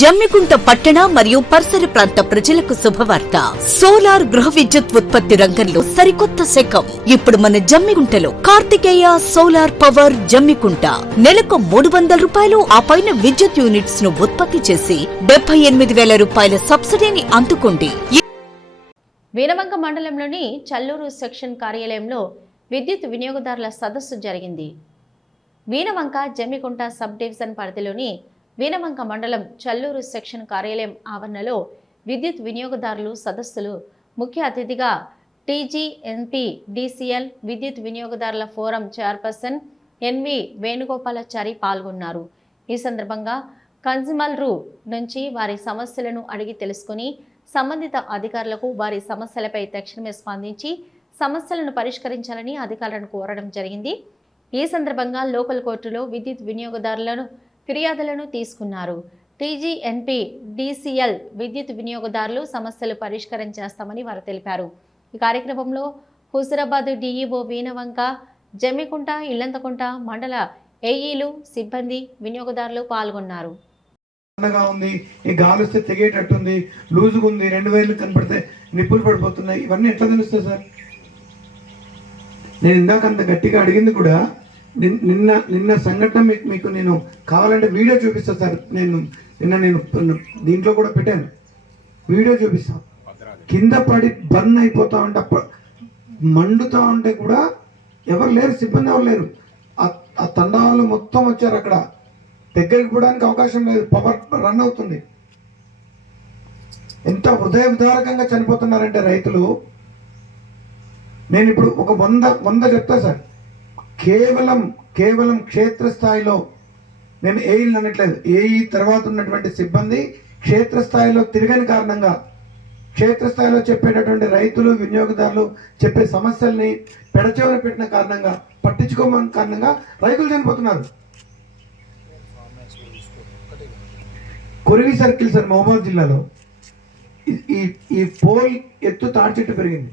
జమ్మికుంట పట్టణ మరియు పరిసర ప్రాంత ప్రజలకు శుభవార్త. సోలార్ గృహ విద్యుత్ ఉత్పత్తి రంగంలో సరికొత్త శకం. ఇప్పుడు మన జమ్మికుంటలో కార్తికేయ సోలార్ పవర్ జమ్మికుంట. నెలకు మూడు వందల రూపాయలు ఆ పైన విద్యుత్ యూనిట్స్ను ఉత్పత్తి చేసి డెబ్బై ఎనిమిది వేల రూపాయల సబ్సిడీని అందుకోండి. వీరవంక మండలంలోని చల్లూరు సెక్షన్ కార్యాలయంలో విద్యుత్ వినియోగదారుల సదస్సు జరిగింది. వీనవంక జమ్మికుంట సబ్ డివిజన్ పరిధిలోని వీనమంక మండలం చల్లూరు సెక్షన్ కార్యాలయం ఆవరణలో విద్యుత్ వినియోగదారులు సదస్సులు. ముఖ్య అతిథిగా టీజీఎన్పి డిసిఎల్ విద్యుత్ వినియోగదారుల ఫోరం చైర్పర్సన్ ఎన్వి వేణుగోపాలాచారి పాల్గొన్నారు. ఈ సందర్భంగా కన్జ్యూమర్లు నుంచి వారి సమస్యలను అడిగి తెలుసుకుని సంబంధిత అధికారులకు వారి సమస్యలపై తక్షణమే స్పందించి సమస్యలను పరిష్కరించాలని అధికారులను కోరడం జరిగింది. ఈ సందర్భంగా లోకల్ కోర్టులో విద్యుత్ వినియోగదారులను ఫిర్యాదులను తీసుకున్నారు. టీజీఎన్పీ డిసిఎల్ విద్యుత్ వినియోగదారులు సమస్యలు పరిష్కారం చేస్తామని వారు తెలిపారు. ఈ కార్యక్రమంలో హుజరాబాద్ డిఈఓ వీణవంక జమ్మికుంట ఇల్లంతకుంట మండల ఏఈలు సిబ్బంది వినియోగదారులు పాల్గొన్నారు. సన్నగా ఉంది ఈ గాలి వస్తే తెగేటట్టుంది లూజుగా ఉంది రెండు వైర్లు కనపడితే నిప్పులు పడిపోతున్నాయి. ఇవన్నీ ఎట్లా తెలుస్తాయి సార్? నేను ఇందాక అంత గట్టిగా అడిగింది కూడా నిన్న నిన్న సంఘటన మీకు మీకు నేను కావాలంటే వీడియో చూపిస్తా సార్. నేను నిన్న నేను దీంట్లో కూడా పెట్టాను. వీడియో చూపిస్తా. కింద పడి బర్న్ అయిపోతా ఉంటే మండుతా ఉంటే కూడా ఎవరు లేరు సిబ్బంది ఎవరు లేరు. ఆ- తండాలు మొత్తం వచ్చారు అక్కడ. దగ్గరికి పోవడానికి అవకాశం లేదు. పవర్ రన్ అవుతుంది. ఎంత హృదయ విదారకంగా చనిపోతున్నారంటే రైతులు. నేను ఇప్పుడు ఒక వంద వంద చెప్తా సార్. కేవలం కేవలం క్షేత్రస్థాయిలో నేను ఏఈలు అనట్లేదు ఏఈ తర్వాత ఉన్నటువంటి సిబ్బంది క్షేత్రస్థాయిలో తిరగని కారణంగా క్షేత్రస్థాయిలో చెప్పేటటువంటి రైతులు వినియోగదారులు చెప్పే సమస్యల్ని పెడచెవిన పెట్టిన కారణంగా పట్టించుకోమని కారణంగా రైతులు చనిపోతున్నారు. కొరివి సర్కిల్ సార్ మహబూబాద్ జిల్లాలో. ఈ- ఈ పోల్ ఎత్తు తాడి చెట్టు పెరిగింది.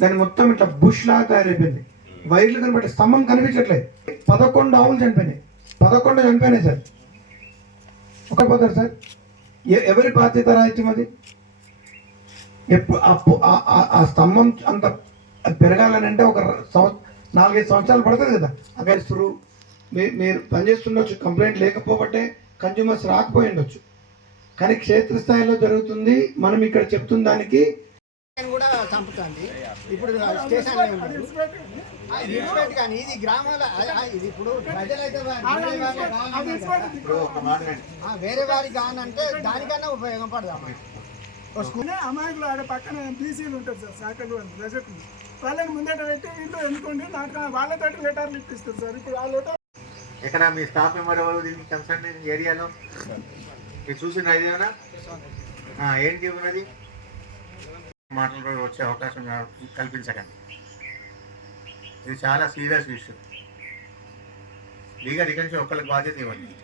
దాని మొత్తం ఇట్లా బుష్ లాగా తయారైపోయింది. వైర్లు కనబడే స్తంభం కనిపించట్లేదు. పదకొండు ఆవులు చనిపోయినాయి. పదకొండు చనిపోయినాయి సార్. ఒక పోతారు సార్. ఎ- ఎవరి బాధ్యత రాహిత్యం అది? ఎప్పుడు ఆ ఆ- స్తంభం అంత పెరగాలని అంటే ఒక సంవత్సరం నాలుగైదు సంవత్సరాలు పడుతుంది కదా. అగేస్తారు మీరు పనిచేస్తుండొచ్చు కంప్లైంట్ లేకపోబట్టే కన్జ్యూమర్స్ రాకపోయి ఉండొచ్చు. కానీ క్షేత్రస్థాయిలో జరుగుతుంది. మనం ఇక్కడ చెప్తున్న దానికి కూడా చంపుతుంది. ఇప్పుడు స్టేషన్ ఇది కానీ ఇది గ్రామాల ఇది ఇప్పుడు ప్రజలైతే వేరే వారికి కావాలంటే దానికన్నా ఉపయోగపడదాం అమాయకులు ఆడ పక్కన బీసీలు ఉంటారు సార్ శాఖలు రజకులు వాళ్ళని ముందట పెట్టి వీళ్ళు ఎన్నుకోండి నాకు వాళ్ళతోటి లెటర్లు ఇప్పిస్తారు సార్. ఇప్పుడు ఆ లెటర్ ఎక్కడ మీ స్టాఫ్ మెంబర్ ఎవరు దీనికి కన్సర్న్ ఏరియాలో? మీరు చూసిన ఇదేనా ఆ, ఏంటి ఉన్నది మాటలు వచ్చే అవకాశం కల్పించకండి. ఇది చాలా సీరియస్ ఇష్యూ. లీగల్ ఇక్కడి నుంచి ఒక్కరికి బాధ్యత ఇవ్వండి.